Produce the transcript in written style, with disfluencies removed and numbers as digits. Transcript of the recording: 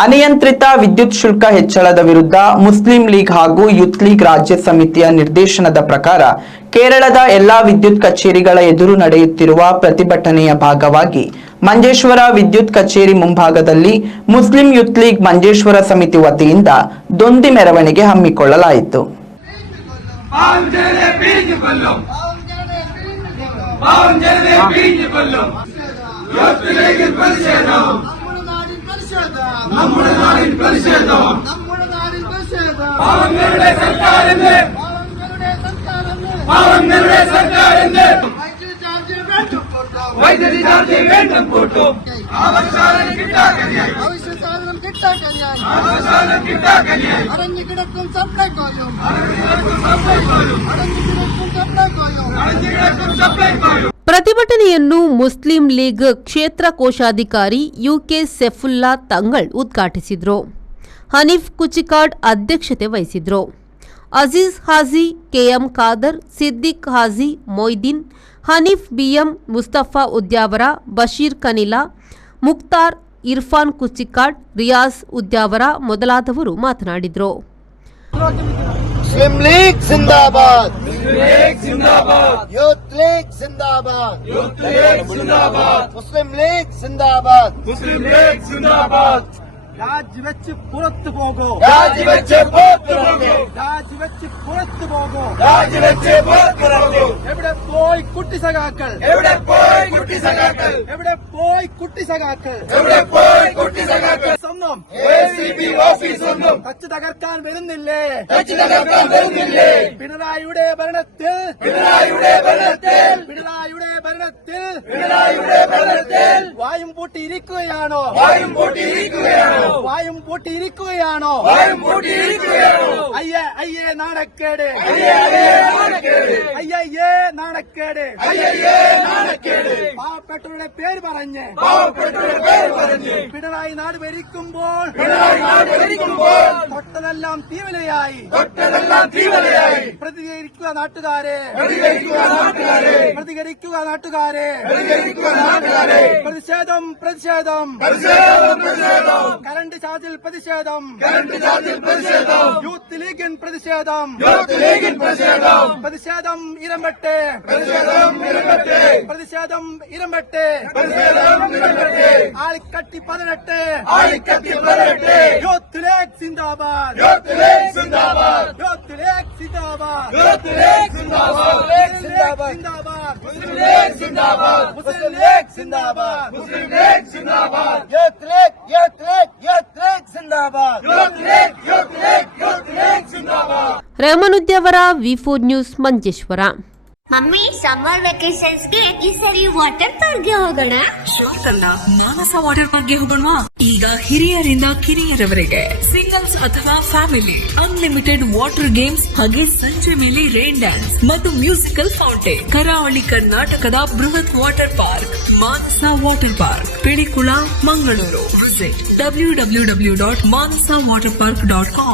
ಅನಿಯಂತ್ರಿತ ವಿದ್ಯುತ್ ಶುಲ್ಕ ಹೆಚ್ಚಳದ ವಿರುದ್ಧ ಮುಸ್ಲಿಂ ಲೀಗ್ ಹಾಗೂ ಯೂತ್ ಲೀಗ್ ರಾಜ್ಯ ಸಮಿತಿಯ ನಿರ್ದೇಶನದ ಪ್ರಕಾರ ಕೇರಳದ ಎಲ್ಲಾ ವಿದ್ಯುತ್ ಕಚೇರಿಗಳ ಎದುರು ನಡೆಯುತ್ತಿರುವ ಪ್ರತಿಭಟನೆಯ ಭಾಗವಾಗಿ ಮಂಜೇಶ್ವರ ವಿದ್ಯುತ್ ಕಚೇರಿ ಮುಂಭಾಗದಲ್ಲಿ ಮುಸ್ಲಿಂ ಯೂತ್ ಲೀಗ್ ಮಂಜೇಶ್ವರ ಸಮಿತಿ ವತಿಯಿಂದ ದೊಂದಿ ಮೆರವಣಿಗೆ ಹಮ್ಮಿಕೊಳ್ಳಲಾಯಿತು. നമ്മുടെ നാടിൻ പ്രതിഷേധം പാവങ്ങളുടെ സർക്കാരിന്റെ വൈദ്യുതി ചാർജ് വീണ്ടും കൂട്ടും. അവസാനം കിട്ടാക്കനിയായി അടഞ്ഞു കിടക്കും സപ്ലൈകോയും ಪ್ರತಿಭಟನೆಯನ್ನು ಮುಸ್ಲಿಂ ಲೀಗ್ ಕ್ಷೇತ್ರ ಕೋಶಾಧಿಕಾರಿ ಯುಕೆ ಸೆಫುಲ್ಲಾ ತಂಗಳ್ ಉದ್ಘಾಟಿಸಿದರು. ಹನೀಫ್ ಕುಚಿಕಾಡ್ ಅಧ್ಯಕ್ಷತೆ ವಹಿಸಿದ್ರು. ಅಜೀಜ್ ಹಾಜಿ, ಕೆಎಂ ಖಾದರ್, ಸಿದ್ದಿಕ್ ಹಾಜಿ, ಮೊಯ್ದೀನ್, ಹನೀಫ್ ಬಿಎಂ, ಮುಸ್ತಫಾ ಉದ್ಯಾವರ, ಬಶೀರ್ ಕನಿಲಾ, ಮುಕ್ತಾರ್, ಇರ್ಫಾನ್ ಕುಚಿಕಾಡ್, ರಿಯಾಜ್ ಉದ್ಯಾವರ ಮೊದಲಾದವರು ಮಾತನಾಡಿದರು. मुस्लिम लीग जिंदाबाद, यूथ लीग जिंदाबाद, मुस्लिम लीग जिंदाबाद. രാജിവെച്ച് പുറത്തു പോകോ, എവിടെ പോയി കുട്ടി സഖാക്കൾ, സ്വന്തം ഓഫീസ് തച്ച് തകർക്കാൻ വരുന്നില്ലേ, പിണറായിയുടെ ഭരണത്തിൽ വായും പൂട്ടിയിരിക്കുകയാണോ, അയ്യേ നാണക്കേട്, പാവപ്പെട്ടവരുടെ പേര് പറഞ്ഞ് പിണറായി നാട് ഭരിക്കുമ്പോൾ തൊട്ടതെല്ലാം തീവലയായി. പ്രതികരിക്കുക നാട്ടുകാരെ, പ്രതിഷേധം കറണ്ട് ചാർജിൽ പ്രതിഷേധം, യൂത്ത് ലീഗിൻ പ്രതിഷേധം, ഇരമ്പട്ടെ, ആളിക്കട്ടി 18, യൂത്ത് ലീഗ് സിന്ദാബാദ്, ರೆಹಮಾನ್ ಉದ್ಯಾವರ, ವಿ4 news, Manjeshwar. Mummy, summer vacations ಗೆ ಈ ಸರಿ ವಾಟರ್ ಪಾರ್ಕ್ ಗೆ ಹೋಗೋಣ. ಶೋರ್ ಅಲ್ಲ, ಮಾನಸ ವಾಟರ್ ಪಾರ್ಕ್ ಗೆ ಹೋಗೋಣ. ಈಗ ಹಿರಿಯರಿಂದ ಕಿರಿಯರವರೆಗೆ ಸಿಂಗಲ್ಸ್ ಅಥವಾ ಫ್ಯಾಮಿಲಿ ಅನ್ಲಿಮಿಟೆಡ್ ವಾಟರ್ ಗೇಮ್ಸ್ ಹಾಗೆ ಸಂಜೆ ಮೇಲೆ ರೈನ್ ಡ್ಯಾನ್ಸ್ ಮತ್ತು ಮ್ಯೂಸಿಕಲ್ ಫೌಂಟೇನ್. ಕರಾವಳಿ ಕರ್ನಾಟಕದ ಬೃಹತ್ water park Manasa water park, Pilikula, Mangaluru. Visit www.manasawaterpark.com.